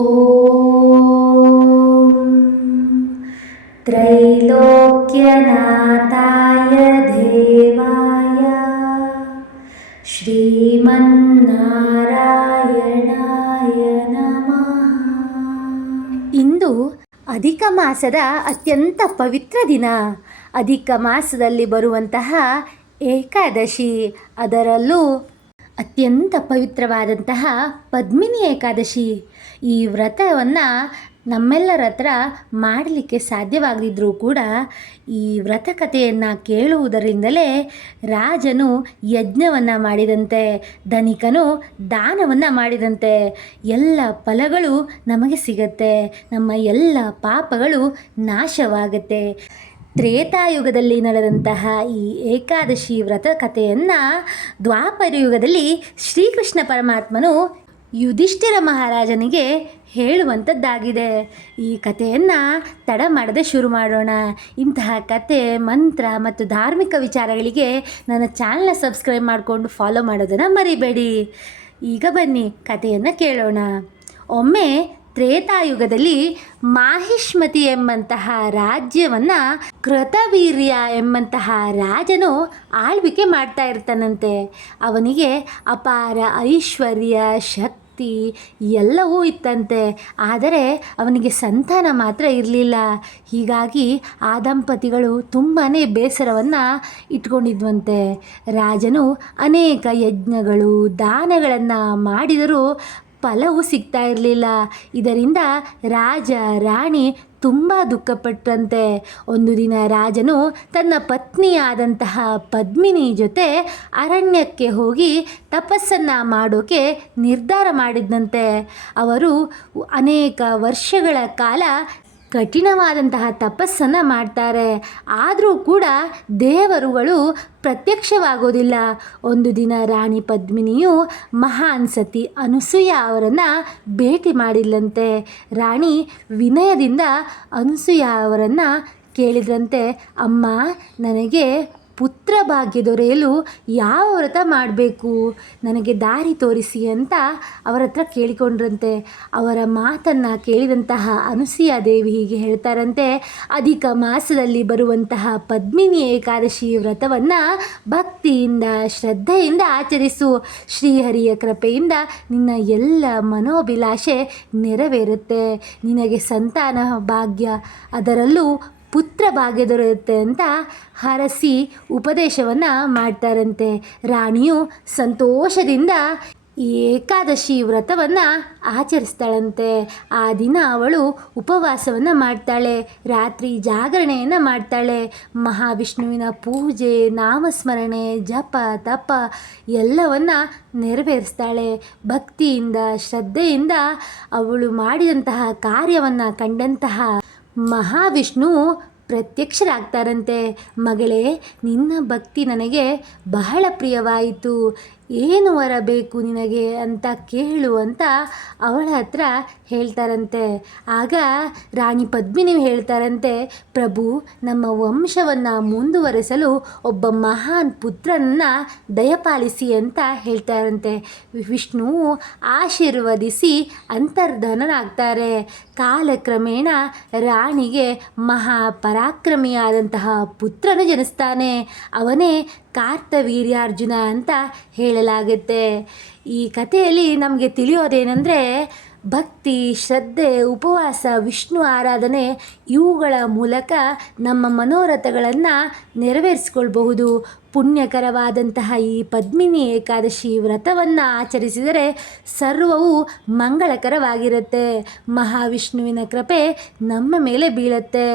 ಓಂ ತ್ರೈಲೋಕ್ಯನಾಥಾಯ ದೇವಾಯ ಶ್ರೀಮನ್ನಾರಾಯಣಾಯ ನಮಃ. ಇಂದು ಅಧಿಕ ಮಾಸದ ಅತ್ಯಂತ ಪವಿತ್ರ ದಿನ. ಅಧಿಕ ಮಾಸದಲ್ಲಿ ಬರುವಂತಹ ಏಕಾದಶಿ, ಅದರಲ್ಲೂ ಅತ್ಯಂತ ಪವಿತ್ರವಾದಂತಹ ಪದ್ಮಿನಿ ಏಕಾದಶಿ. ಈ ವ್ರತವನ್ನು ನಮ್ಮೆಲ್ಲರ ಹತ್ರ ಮಾಡಲಿಕ್ಕೆ ಸಾಧ್ಯವಾಗದಿದ್ದರೂ ಕೂಡ ಈ ವ್ರತ ಕಥೆಯನ್ನು ಕೇಳುವುದರಿಂದಲೇ ರಾಜನು ಯಜ್ಞವನ್ನು ಮಾಡಿದಂತೆ, ಧನಿಕನು ದಾನವನ್ನು ಮಾಡಿದಂತೆ ಎಲ್ಲ ಫಲಗಳು ನಮಗೆ ಸಿಗತ್ತೆ, ನಮ್ಮ ಎಲ್ಲ ಪಾಪಗಳು ನಾಶವಾಗುತ್ತೆ. ತ್ರೇತಾಯುಗದಲ್ಲಿ ನಡೆದಂತಹ ಈ ಏಕಾದಶಿ ವ್ರತ ಕಥೆಯನ್ನು ದ್ವಾಪರ ಯುಗದಲ್ಲಿ ಶ್ರೀಕೃಷ್ಣ ಪರಮಾತ್ಮನು ಯುಧಿಷ್ಠಿರ ಮಹಾರಾಜನಿಗೆ ಹೇಳುವಂಥದ್ದಾಗಿದೆ. ಈ ಕಥೆಯನ್ನು ತಡ ಮಾಡದೆ ಶುರು ಮಾಡೋಣ. ಇಂತಹ ಕತೆ, ಮಂತ್ರ ಮತ್ತು ಧಾರ್ಮಿಕ ವಿಚಾರಗಳಿಗೆ ನನ್ನ ಚಾನಲ್ನ ಸಬ್ಸ್ಕ್ರೈಬ್ ಮಾಡಿಕೊಂಡು ಫಾಲೋ ಮಾಡೋದನ್ನು ಮರಿಬೇಡಿ. ಈಗ ಬನ್ನಿ ಕಥೆಯನ್ನು ಕೇಳೋಣ. ಒಮ್ಮೆ ತ್ರೇತಾಯುಗದಲ್ಲಿ ಮಾಹಿಷ್ಮತಿ ಎಂಬಂತಹ ರಾಜ್ಯವನ್ನು ಕೃತವೀರ್ಯ ಎಂಬಂತಹ ರಾಜನು ಆಳ್ವಿಕೆ ಮಾಡ್ತಾ ಇರ್ತಾನಂತೆ. ಅವನಿಗೆ ಅಪಾರ ಐಶ್ವರ್ಯ, ಶಕ್ತಿ ಎಲ್ಲವೂ ಇತ್ತಂತೆ. ಆದರೆ ಅವನಿಗೆ ಸಂತಾನ ಮಾತ್ರ ಇರಲಿಲ್ಲ. ಹೀಗಾಗಿ ಆ ದಂಪತಿಗಳು ತುಂಬಾ ಬೇಸರವನ್ನು ಇಟ್ಕೊಂಡಿದ್ವಂತೆ. ರಾಜನು ಅನೇಕ ಯಜ್ಞಗಳು, ದಾನಗಳನ್ನು ಮಾಡಿದರೂ ಫಲವೂ ಸಿಗ್ತಾ ಇರಲಿಲ್ಲ. ಇದರಿಂದ ರಾಜ ರಾಣಿ ತುಂಬ ದುಃಖಪಟ್ಟಂತೆ. ಒಂದು ದಿನ ರಾಜನು ತನ್ನ ಪತ್ನಿಯಾದಂತಹ ಪದ್ಮಿನಿ ಜೊತೆ ಅರಣ್ಯಕ್ಕೆ ಹೋಗಿ ತಪಸ್ಸನ್ನು ಮಾಡೋಕ್ಕೆ ನಿರ್ಧಾರ ಮಾಡಿದ್ದಂತೆ. ಅವರು ಅನೇಕ ವರ್ಷಗಳ ಕಾಲ ಕಠಿಣವಾದಂತಹ ತಪಸ್ಸನ್ನು ಮಾಡ್ತಾರೆ. ಆದರೂ ಕೂಡ ದೇವರುಗಳು ಪ್ರತ್ಯಕ್ಷವಾಗೋದಿಲ್ಲ. ಒಂದು ದಿನ ರಾಣಿ ಪದ್ಮಿನಿಯು ಮಹಾನ್ ಸತಿ ಅನಸೂಯ ಅವರನ್ನು ಭೇಟಿ ಮಾಡಿಲ್ಲಂತೆ. ರಾಣಿ ವಿನಯದಿಂದ ಅನಸೂಯ ಅವರನ್ನು ಕೇಳಿದ್ರಂತೆ, ಅಮ್ಮ, ನನಗೆ ಪುತ್ರ ಭಾಗ್ಯ ದೊರೆಯಲು ಯಾವ ವ್ರತ ಮಾಡಬೇಕು, ನನಗೆ ದಾರಿ ತೋರಿಸಿ ಅಂತ ಅವರ ಹತ್ರ ಕೇಳಿಕೊಂಡ್ರಂತೆ. ಅವರ ಮಾತನ್ನು ಕೇಳಿದಂತಹ ಅನಸೂಯ ದೇವಿ ಹೀಗೆ ಹೇಳ್ತಾರಂತೆ, ಅಧಿಕ ಮಾಸದಲ್ಲಿ ಬರುವಂತಹ ಪದ್ಮಿನಿ ಏಕಾದಶಿ ವ್ರತವನ್ನು ಭಕ್ತಿಯಿಂದ, ಶ್ರದ್ಧೆಯಿಂದ ಆಚರಿಸು. ಶ್ರೀಹರಿಯ ಕೃಪೆಯಿಂದ ನಿನ್ನ ಎಲ್ಲ ಮನೋಭಿಲಾಷೆ ನೆರವೇರುತ್ತೆ. ನಿನಗೆ ಸಂತಾನ ಭಾಗ್ಯ, ಅದರಲ್ಲೂ ಪುತ್ರ ಭಾಗ್ಯ ದೊರೆಯುತ್ತೆ ಅಂತ ಹರಸಿ ಉಪದೇಶವನ್ನು ಮಾಡ್ತಾರಂತೆ. ರಾಣಿಯು ಸಂತೋಷದಿಂದ ಈ ಏಕಾದಶಿ ವ್ರತವನ್ನು ಆಚರಿಸ್ತಾಳಂತೆ. ಆ ದಿನ ಅವಳು ಉಪವಾಸವನ್ನು ಮಾಡ್ತಾಳೆ, ರಾತ್ರಿ ಜಾಗರಣೆಯನ್ನು ಮಾಡ್ತಾಳೆ. ಮಹಾವಿಷ್ಣುವಿನ ಪೂಜೆ, ನಾಮಸ್ಮರಣೆ, ಜಪ, ತಪ ಎಲ್ಲವನ್ನು ನೆರವೇರಿಸ್ತಾಳೆ. ಭಕ್ತಿಯಿಂದ, ಶ್ರದ್ಧೆಯಿಂದ ಅವಳು ಮಾಡಿದಂತಹ ಕಾರ್ಯವನ್ನು ಕಂಡಂತಹ ಮಹಾವಿಷ್ಣು ಪ್ರತ್ಯಕ್ಷರಾಗ್ತಾರಂತೆ. ಮಗಳೇ, ನಿನ್ನ ಭಕ್ತಿ ನನಗೆ ಬಹಳ ಪ್ರಿಯವಾಯಿತು. ಏನು ವರ ಬೇಕು ನಿನಗೆ ಅಂತ ಕೇಳು ಅಂತ ಅವಳ ಹತ್ರ ಹೇಳ್ತಾರಂತೆ. ಆಗ ರಾಣಿ ಪದ್ಮಿನಿ ಹೇಳ್ತಾರಂತೆ, ಪ್ರಭು, ನಮ್ಮ ವಂಶವನ್ನು ಮುಂದುವರೆಸಲು ಒಬ್ಬ ಮಹಾನ್ ಪುತ್ರನನ್ನು ದಯಪಾಲಿಸಿ ಅಂತ ಹೇಳ್ತಾರಂತೆ. ವಿಷ್ಣು ಆಶೀರ್ವದಿಸಿ ಅಂತರ್ಧನನಾಗ್ತಾರೆ. ಕಾಲಕ್ರಮೇಣ ರಾಣಿಗೆ ಮಹಾಪರಾಕ್ರಮಿಯಾದಂತಹ ಪುತ್ರನು ಜನಿಸ್ತಾನೆ. ಅವನೇ ಕಾರ್ತವೀರ್ಯಾರ್ಜುನ ಅಂತ ಹೇಳಲಾಗುತ್ತೆ. ಈ ಕಥೆಯಲ್ಲಿ ನಮಗೆ ತಿಳಿಯೋದೇನೆಂದರೆ, ಭಕ್ತಿ, ಶ್ರದ್ಧೆ, ಉಪವಾಸ, ವಿಷ್ಣು ಆರಾಧನೆ ಇವುಗಳ ಮೂಲಕ ನಮ್ಮ ಮನೋರಥಗಳನ್ನು ನೆರವೇರಿಸಿಕೊಳ್ಬಹುದು. ಪುಣ್ಯಕರವಾದಂತಹ ಈ ಪದ್ಮಿನಿ ಏಕಾದಶಿ ವ್ರತವನ್ನು ಆಚರಿಸಿದರೆ ಸರ್ವವು ಮಂಗಳಕರವಾಗಿರುತ್ತೆ. ಮಹಾವಿಷ್ಣುವಿನ ಕೃಪೆ ನಮ್ಮ ಮೇಲೆ ಬೀಳುತ್ತೆ.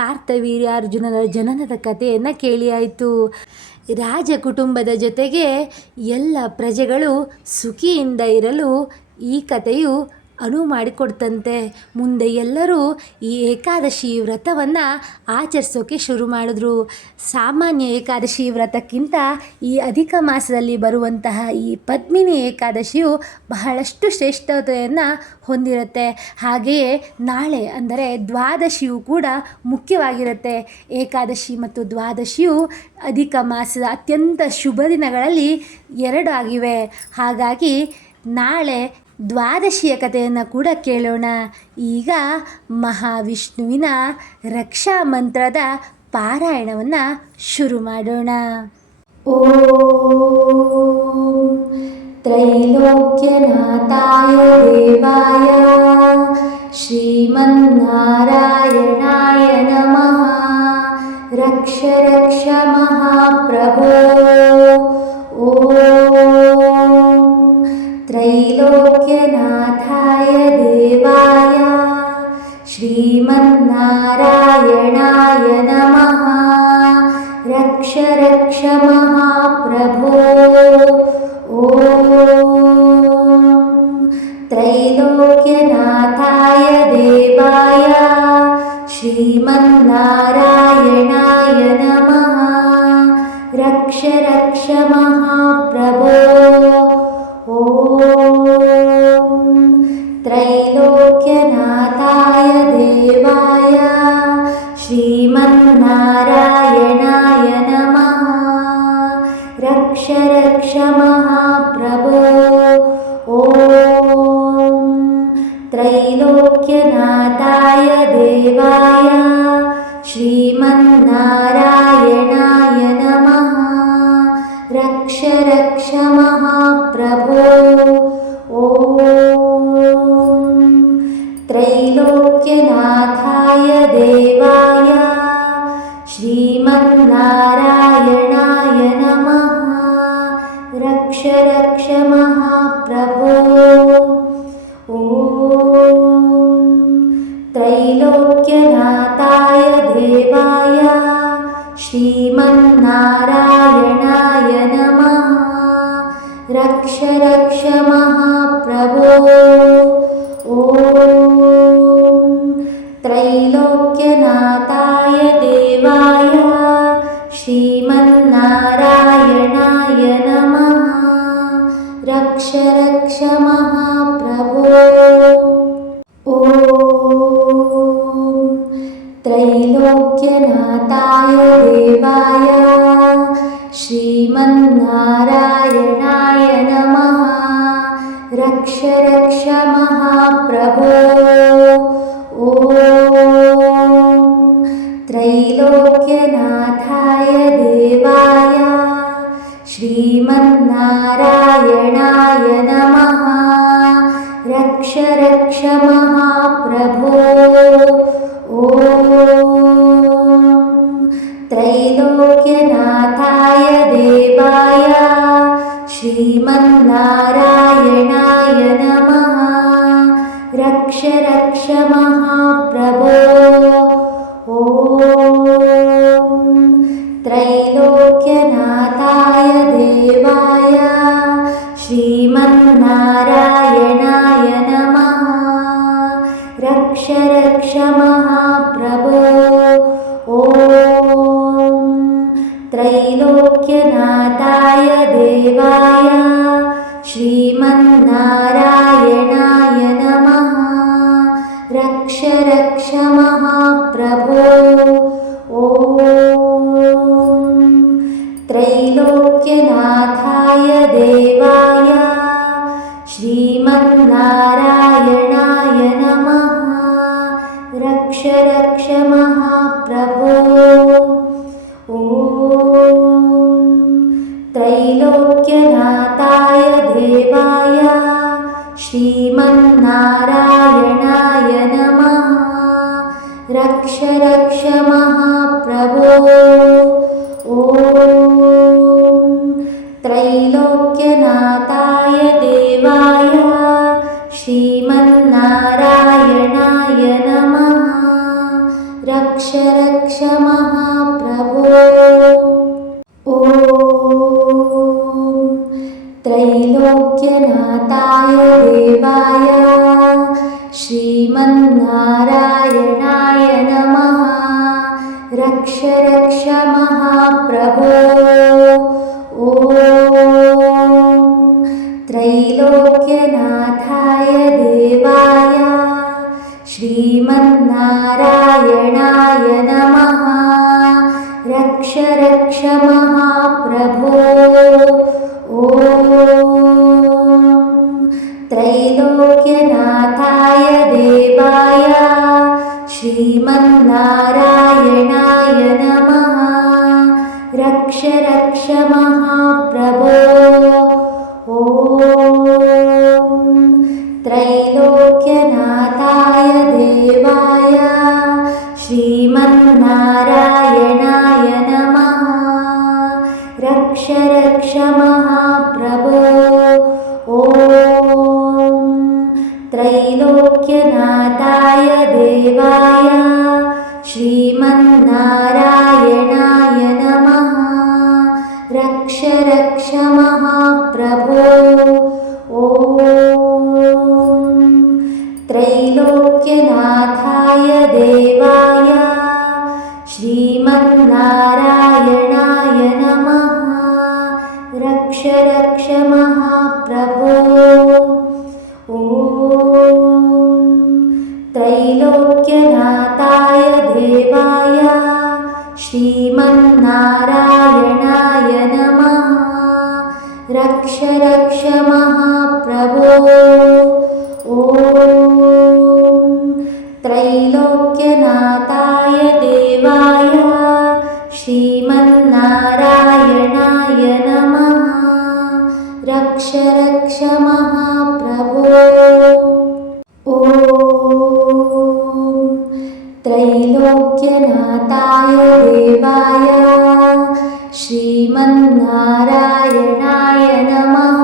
ಕಾರ್ತವೀರ್ಯಾರ್ಜುನರ ಜನನದ ಕಥೆಯನ್ನು ಕೇಳಿಯಾಯಿತು. ರಾಜ ಕುಟುಂಬದ ಜೊತೆಗೆ ಎಲ್ಲ ಪ್ರಜೆಗಳು ಸುಖಿಯಿಂದ ಇರಲು ಈ ಕಥೆಯು ಅನುವು ಮಾಡಿಕೊಡ್ತಂತೆ. ಮುಂದೆ ಎಲ್ಲರೂ ಈ ಏಕಾದಶಿ ವ್ರತವನ್ನು ಆಚರಿಸೋಕೆ ಶುರು ಮಾಡಿದ್ರು. ಸಾಮಾನ್ಯ ಏಕಾದಶಿ ವ್ರತಕ್ಕಿಂತ ಈ ಅಧಿಕ ಮಾಸದಲ್ಲಿ ಬರುವಂತಹ ಈ ಪದ್ಮಿನಿ ಏಕಾದಶಿಯು ಬಹಳಷ್ಟು ಶ್ರೇಷ್ಠತೆಯನ್ನು ಹೊಂದಿರುತ್ತೆ. ಹಾಗೆಯೇ ನಾಳೆ ಅಂದರೆ ದ್ವಾದಶಿಯು ಕೂಡ ಮುಖ್ಯವಾಗಿರುತ್ತೆ. ಏಕಾದಶಿ ಮತ್ತು ದ್ವಾದಶಿಯು ಅಧಿಕ ಮಾಸದ ಅತ್ಯಂತ ಶುಭ ದಿನಗಳಲ್ಲಿ 2 ಆಗಿವೆ. ಹಾಗಾಗಿ ನಾಳೆ ದ್ವಾದಶಿಯ ಕಥೆಯನ್ನು ಕೂಡ ಕೇಳೋಣ. ಈಗ ಮಹಾವಿಷ್ಣುವಿನ ರಕ್ಷಾ ಮಂತ್ರದ ಪಾರಾಯಣವನ್ನು ಶುರು ಮಾಡೋಣ. ಓಂ ತ್ರೈಲೋಕ್ಯನಾಥಾಯ ದೇವಾಯ ಶ್ರೀಮನ್ನಾರಾಯಣಾಯ ನಮಃ. ರಕ್ಷ ರಕ್ಷ ಮಹಾಪ್ರಭೋ. ಓಂ ತ್ರೈಲೋಕ್ಯನಾಥಾಯ ದೇವಾಯ ಶ್ರೀಮನ್ನಾರಾಯಣಾಯ ನಮಃ. ರಕ್ಷ ರಕ್ಷ ಮಹಾಪ್ರಭೋ. ಓಂ ತ್ರೈಲೋಕ್ಯನಾಥಾಯ ದೇವಾಯ ಶ್ರೀಮನ್ನಾರಾಯಣಾಯ ನಮಃ. ರಕ್ಷ ರಕ್ಷ ಮಹಾಪ್ರಭೋ. ಓಂ ತ್ರೈಲೋಕ್ಯನಾಥಾಯ ದೇವಾಯ ಶ್ರೀಮನ್ನಾರಾಯಣಾಯ ನಮಃ. ರಕ್ಷ ರಕ್ಷ ಮಹಾಪ್ರಭೋ. ಓಂ ತ್ರೈಲೋಕ್ಯನಾಥಾಯ ದೇವಾಯ ಶ್ರೀಮನ್ನಾರಾಯಣಾಯ ನಮಃ. ರಕ್ಷ ರಕ್ಷ ಮಹಾಪ್ರಭೋ. ಓಂ ತ್ರೈಲೋಕ್ಯನಾಥಾಯ ದೇವಾಯ ಶ್ರೀಮನ್ನಾರಾಯಣಾಯ ನಮಃ. ರಕ್ಷ ರಕ್ಷ ಮಹಾಪ್ರಭೋ. ಓಂ ತ್ರೈಲೋಕ್ಯನಾಥಾಯ ದೇವಾಯ ಶ್ರೀಮನ್ನಾರಾಯಣಾಯ ನಮಃ. ರಕ್ಷ ರಕ್ಷ ಮಹಾಪ್ರಭೋ. ಓಂ ತ್ರೈಲೋಕ್ಯನಾಥಾಯ ದೇವಾಯ ಶ್ರೀಮನ್ನಾರಾಯಣಾಯ ನಮಃ. ರಕ್ಷ ರಕ್ಷ ಮಹಾಪ್ರಭೋ. ಓಂ ತ್ರೈಲೋಕ್ಯನಾಥಾಯ ದೇವಾಯ ಶ್ರೀಮನ್ನಾರಾಯಣಾಯ ನಮಃ. ರಕ್ಷ ರಕ್ಷ ಮಹಾಪ್ರಭೋ. ಓಂ ತ್ರೈಲೋಕ್ಯನಾಥಾಯ ದೇವಾಯ ಶ್ರೀಮನ್ನಾರಾಯಣಾಯ ನಮಃ. ರಕ್ಷ ರಕ್ಷ ಮಹಾಪ್ರಭೋ. ಓಂ ತ್ರೈಲೋಕ್ಯನಾಥಾಯ ದೇವಾಯ ಶ್ರೀಮನ್ನಾರಾಯಣಾಯ ನಮಃ. ರಕ್ಷ ರಕ್ಷ ಮಹಾಪ್ರಭೋ. ಓಂ ತ್ರೈಲೋಕ್ಯನಾಥಾಯ ದೇವಾಯ ಶ್ರೀಮನ್ನಾರಾಯಣಾಯ ನಮಃ. ರಕ್ಷ ರಕ್ಷ ಮಹಾಪ್ರಭೋ. ಓಂ ತ್ರೈಲೋಕ್ಯನಾಥಾಯ ದೇವಾಯ ಶ್ರೀಮನ್ನಾರಾಯಣಾಯ ನಮಃ. ರಕ್ಷ ರಕ್ಷ ಮಹಾಪ್ರಭೋ. ಓಂ ತ್ರೈಲೋಕ್ಯನಾಥಾಯ ದೇವಾಯ ಶ್ರೀಮನ್ನಾರಾಯಣಾಯ ನಮಃ. ರಕ್ಷ ರಕ್ಷ ಮಹಾಪ್ರಭೋ. ಓಂ ತ್ರೈಲೋಕ್ಯನಾಥಾಯ ದೇವಾಯ ಶ್ರೀಮನ್ನಾರಾಯಣಾಯ ನಮಃ. ರಕ್ಷ ರಕ್ಷ ಮಹಾಪ್ರಭೋ. ಓಂ ತ್ರೈಲೋಕ್ಯನಾಥಾಯ ದೇವಾಯ ಶ್ರೀಮನ್ನಾರಾಯಣಾಯ ನಮಃ. ರಕ್ಷ ರಕ್ಷ ಮಹಾಪ್ರಭೋ. ಓಂ ತ್ರೈಲೋಕ್ಯನಾಥಾಯ ದೇವಾಯ ಶ್ರೀಮನ್ನಾರಾಯಣಾಯ ನಮಃ. ರಕ್ಷ ರಕ್ಷ ಮಹಾಪ್ರಭೋ. ಓಂ ತ್ರೈಲೋಕ್ಯನಾಥಾಯ ದೇವಾಯ ಶ್ರೀಮನ್ನಾರಾಯಣಾಯ ನಮಃ. ರಕ್ಷ ರಕ್ಷ ಮಹಾಪ್ರಭೋ. ಓಂ ತ್ರೈಲೋಕ್ಯನಾಥಾಯ श्रीमन्नारायणाय नमः। रक्ष रक्ष महाप्रभो। ॐ त्रैलोक्यनाथाय देवाय श्रीमन्नारायणाय नमः। रक्ष रक्ष महाप्रभो। ॐ त्रैलोक्यनाथाय देवाय श्रीमन्नारायणाय नमः। रक्ष रक्ष महाप्रभो। ॐ त्रैलोक्यनाथाय देवाय श्रीमन्नारायणाय नमः। रक्ष रक्ष महाप्रभो। ॐ त्रैलोक्यनाथाय देवाय श्रीमन्नारायणाय नमः। रक्ष रक्ष महाप्रभो। ॐ त्रैलोक्यनाथाय देवाय श्रीमन्नारायणाय नमः। रक्ष रक्ष महाप्रभो। ॐ त्रैलोक्यनाथाय देवाय श्रीमन्नारायणाय नमः।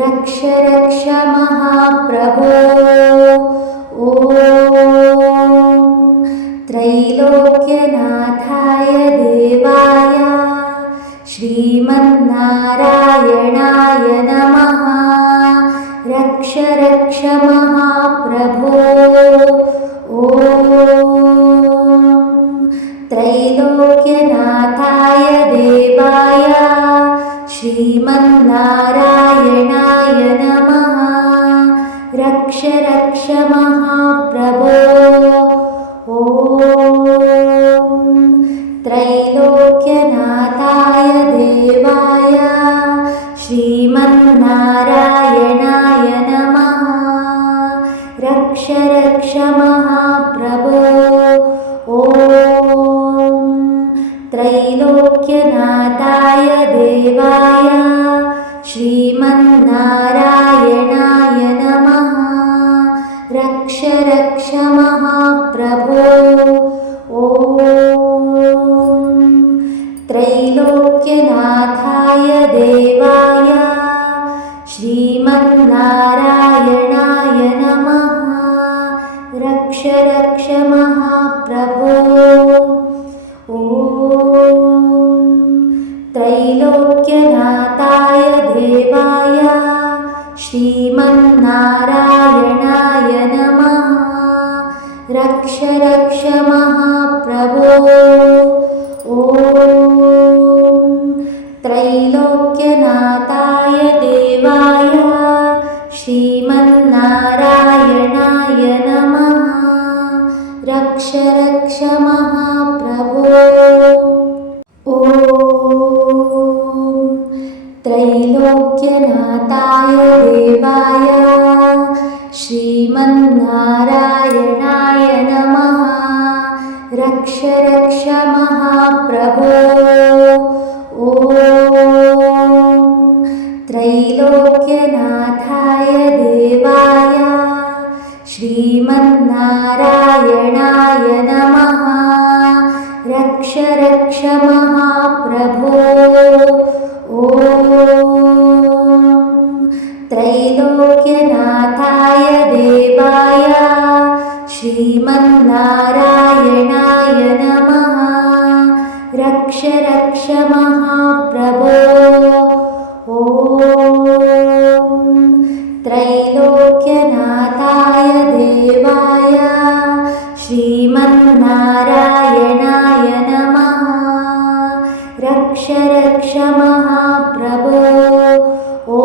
रक्ष रक्ष महाप्रभो। ॐ त्रैलोक्यनाथाय देवाय श्रीमन्नारायणाय नमः। रक्ष रक्ष महाप्रभो। ॐ त्रैलोक्यनाथाय देवाय श्रीमन्नारायणाय नमः। रक्ष रक्ष महाप्रभो। ॐ त्रैलोक्यनाथाय देवाय श्रीमन्नारायणाय नमः। रक्ष रक्ष महाप्रभो। ॐ त्रैलोक्यनाथाय देवाय श्रीमन्नारायणाय नमः। रक्ष रक्ष महाप्रभो। ॐ त्रैलोक्यनाथाय देवाय श्रीमन्नारायणाय नमः। रक्ष रक्ष महाप्रभो। ॐ त्रैलोक्यनाथाय देवाय श्रीमन्नारायणाय नमः। रक्ष रक्ष महाप्रभो। ॐ त्रैलोक्यनाथाय देवाय श्रीमन्नारायणाय नमः। रक्ष रक्ष महाप्रभो। ॐ त्रैलोक्यनाथाय देवाय श्रीमन्नारायणाय नमः। रक्ष रक्ष महाप्रभो। ॐ त्रैलोक्यनाथाय देवाय श्रीमन्नारायणाय नमः। रक्ष रक्ष महाप्रभो। ॐ त्रैलोक्यनाथाय देवाय श्रीमन्नारायणाय नमः। रक्ष रक्ष महाप्रभो। ॐ त्रैलोक्यनाथाय देवाय श्रीमन्नारायणाय नमः। रक्ष रक्ष महाप्रभो। ॐ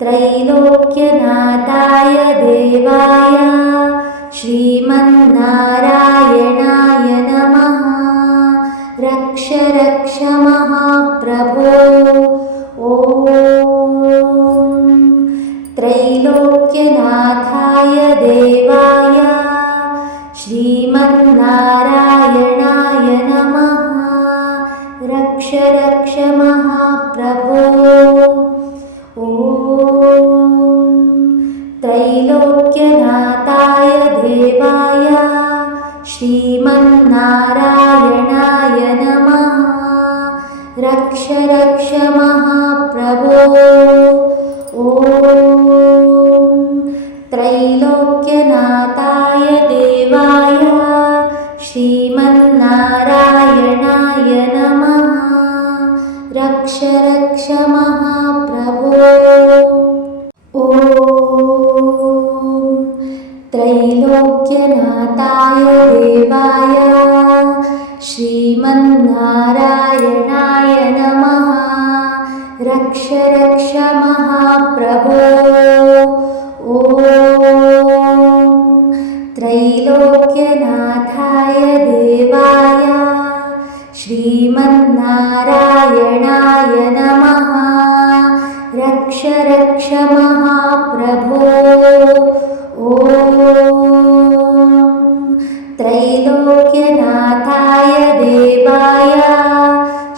त्रैलोक्यनाथाय देवाय श्रीमन्नारायणाय नमः। रक्ष रक्ष महाप्रभो। ॐ त्रैलोक्यनाथाय देवाय त्रैलोक्यनाथाय देवाय श्रीमन्नारायणाय नमः। रक्ष रक्ष महाप्रभो ॐ त्रैलोक्यनाथाय देवाय श्रीमन्नारायणाय नमः। रक्ष रक्ष महाप्रभो ॐ त्रैलोक्यनाथाय देवाय श्रीमन्नारायणाय नमः। रक्ष रक्ष महाप्रभो ॐ त्रैलोक्यनाथाय देवाय श्रीमन्नारायणाय नमः। रक्ष रक्ष महाप्रभो ॐ त्रैलोक्यनाथाय देवाय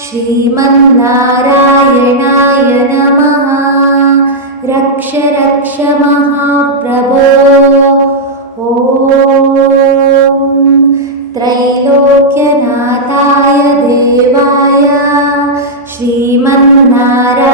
श्रीमन्नारायणाय नमः। रक्ष रक्ष महाप्रभो ॐ त्रैलोक्यनाथाय देवाय श्रीमन्नारायणाय